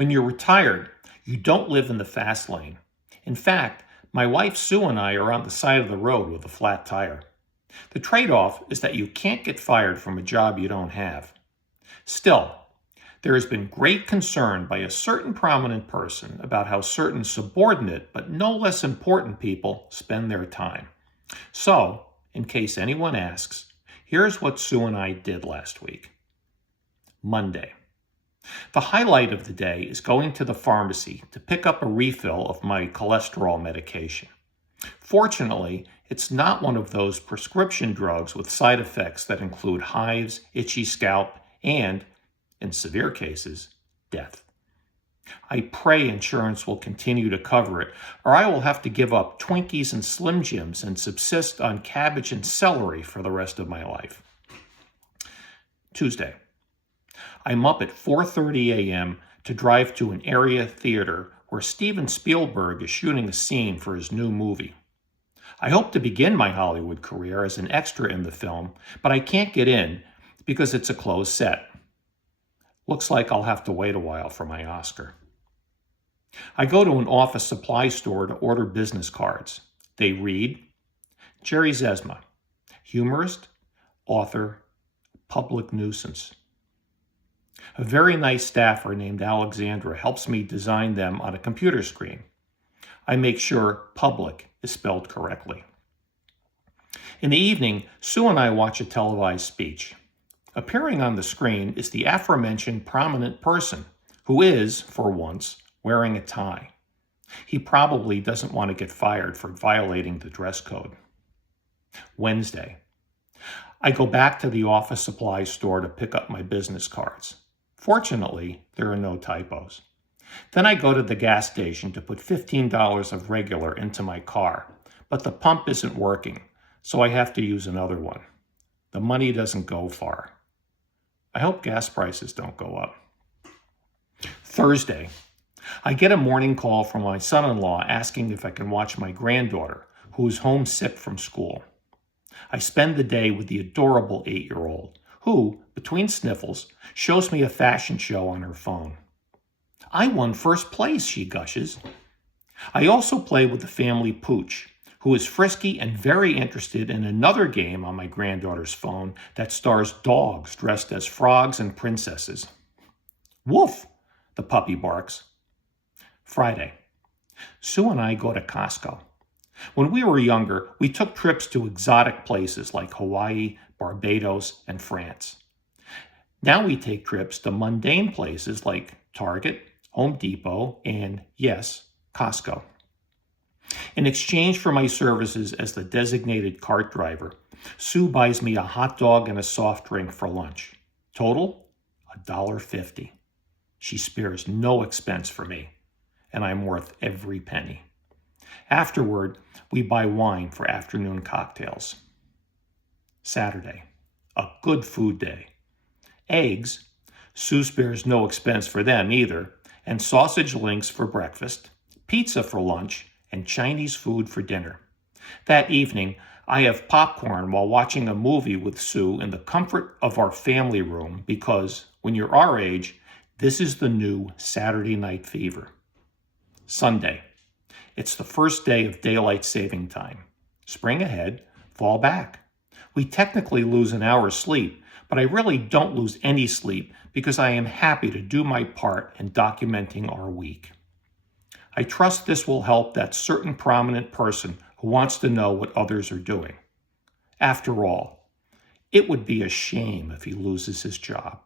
When you're retired, you don't live in the fast lane. In fact, my wife Sue and I are on the side of the road with a flat tire. The trade-off is that you can't get fired from a job you don't have. Still, there has been great concern by a certain prominent person about how certain subordinate but no less important people spend their time. So, in case anyone asks, here's what Sue and I did last week. Monday. The highlight of the day is going to the pharmacy to pick up a refill of my cholesterol medication. Fortunately, it's not one of those prescription drugs with side effects that include hives, itchy scalp, and, in severe cases, death. I pray insurance will continue to cover it, or I will have to give up Twinkies and Slim Jims and subsist on cabbage and celery for the rest of my life. Tuesday. I'm up at 4:30 a.m. to drive to an area theater where Steven Spielberg is shooting a scene for his new movie. I hope to begin my Hollywood career as an extra in the film, but I can't get in because it's a closed set. Looks like I'll have to wait a while for my Oscar. I go to an office supply store to order business cards. They read, Jerry Zesma, humorist, author, public nuisance. A very nice staffer named Alexandra helps me design them on a computer screen. I make sure public is spelled correctly. In the evening, Sue and I watch a televised speech. Appearing on the screen is the aforementioned prominent person who is, for once, wearing a tie. He probably doesn't want to get fired for violating the dress code. Wednesday. I go back to the office supply store to pick up my business cards. Fortunately, there are no typos. Then I go to the gas station to put $15 of regular into my car, but the pump isn't working, so I have to use another one. The money doesn't go far. I hope gas prices don't go up. Thursday, I get a morning call from my son-in-law asking if I can watch my granddaughter, who is homesick from school. I spend the day with the adorable 8-year-old, who, between sniffles, shows me a fashion show on her phone. I won first place, she gushes. I also play with the family pooch, who is frisky and very interested in another game on my granddaughter's phone that stars dogs dressed as frogs and princesses. Woof, the puppy barks. Friday. Sue and I go to Costco. When we were younger, we took trips to exotic places like Hawaii, Barbados, and France. Now we take trips to mundane places like Target, Home Depot, and, yes, Costco. In exchange for my services as the designated cart driver, Sue buys me a hot dog and a soft drink for lunch. Total, $1.50. She spares no expense for me, and I'm worth every penny. Afterward, we buy wine for afternoon cocktails. Saturday, a good food day. Eggs, Sue spares no expense for them either, and sausage links for breakfast, pizza for lunch, and Chinese food for dinner. That evening, I have popcorn while watching a movie with Sue in the comfort of our family room because, when you're our age, this is the new Saturday Night Fever. Sunday. It's the first day of daylight saving time. Spring ahead, fall back. We technically lose an hour's sleep, but I really don't lose any sleep because I am happy to do my part in documenting our week. I trust this will help that certain prominent person who wants to know what others are doing. After all, it would be a shame if he loses his job.